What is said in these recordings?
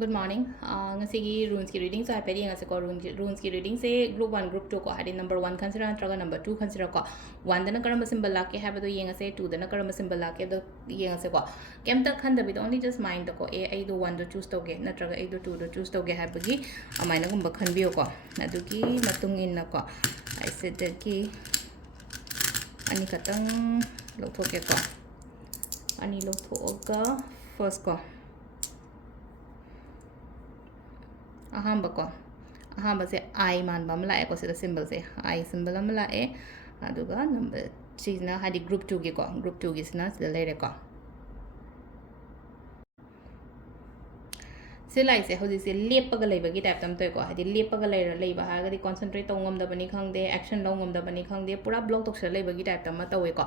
Good morning. Ngasigi runes ki reading so I pedi ngase ko runes ki reading se group 1 group 2 ko hadi number 1 consider antraga number 2 consider ko 1 dana karamba symbol la ke have do yengase 2 dana karamba symbol la ke do yengase ko kem ta khanda bi only just mind ko ai do 1 do choose to ge natraga ai do 2 do choose to ge have gi amaina gumba khanbiyo ko adugi matung in na ko I said ki ani katang lokhoke ko ani lokhoga first ko ahamba ko ahamba se I man bam la ko se symbol se I symbol am la aduga number sina hadi group 2 gi ko group 2 gi sina se le ko se lai se hoji se lepaga leiba gi type tam toy ko hadi lepaga leiba ha ga di concentrate tong ngam da bani khangde action long ngam da bani khangde pura block tok se leiba gi type tam ma toy ko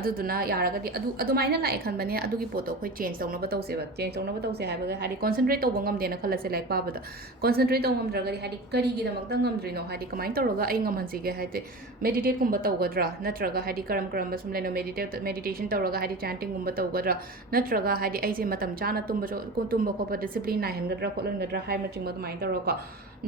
adu duna yara ga di adu maina lai khan bani adu gi poto khoi change tong na ba tau se ba change tong na ba tau se ha ba hadi concentrate tong ngam de na khala se lai pa ba da concentrate tong ngam dra ga hadi kari gi da mak da ngam dri no hadi kamain tor ga ai ngam han si ge haite meditate kum ba tau ga dra natra ga hadi karam ba sum le no meditation tor ga hadi chanting kum ba tau ga dra natra ga hadi ai se matam chana tum ba ko tum ba ko ba discipline na gadra kolon gadra hai maching mod mind ro ko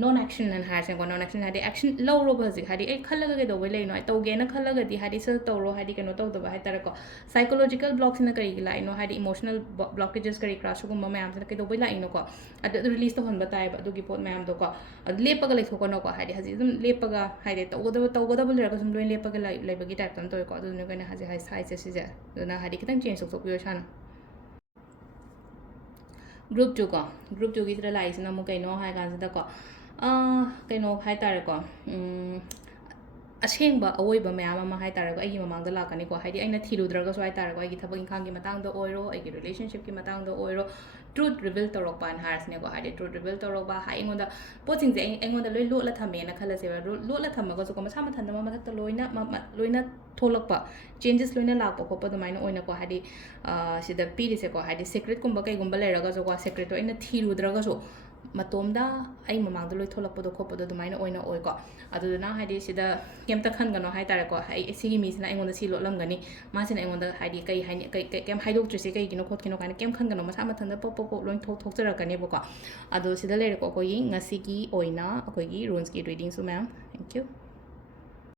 non action and has and non action hadi action low ro ba zik hadi ai khalaga ge do we le no to ge na khalaga di hadi sel to ro hadi kano to ba hai tar ko psychological blocks na kari la no hadi emotional blockages kari crash ko ma am ke do we la no ko adu release to hon ba tai ba du gi pot ma am do ko lepa ga le ko no ko hadi hadi dum lepa ga hadi to go da bul ra ko sum loin lepa ga lai ba gi type tan to ko adu ne ko ne hadi hai sai se si ja na hadi kitang change so ko yo shana group 2 ko group 2 gi tra lai sina mo kai no hai kan sa ko kai no hai tar ko asengba awoi ba mayam ma hai tar ko ai mamang da la kan ko haidi aina thiru dra ko so hai tar ko ai gi thabak inkhang gi matang do oiro ai gi relationship gi matang do oiro truth reveal torok pan hars ne ko haidi truth reveal torok ba hai ngon da poching je ai ngon da loi lo la thame na khala se ba lo la thama ko so ko ma sama than da ma thak ta loina tholak pa changes loina lak pa ko pa do mai na oina ko haidi sida piri se ko haidi secret kumba kai gumba le ra ga so ko secret to aina thiru dra ga so matomda ai mamang da loi tholak pa do ko pa do mai na oina oi ko adu na haidi sida kem ta khan ga no hai tar ko ai sigi mi sina ai ngon da si lo lam ga ni ma sina ai ngon da haidi kai hai kai kem hai dok tri se kai gi no khot ki no kan kem khan ga no ma sama than da pop loin thok chara ka ne bo ko adu sida le ko ko yi ngasi gi oina ko gi runes ki reading su ma'am thank you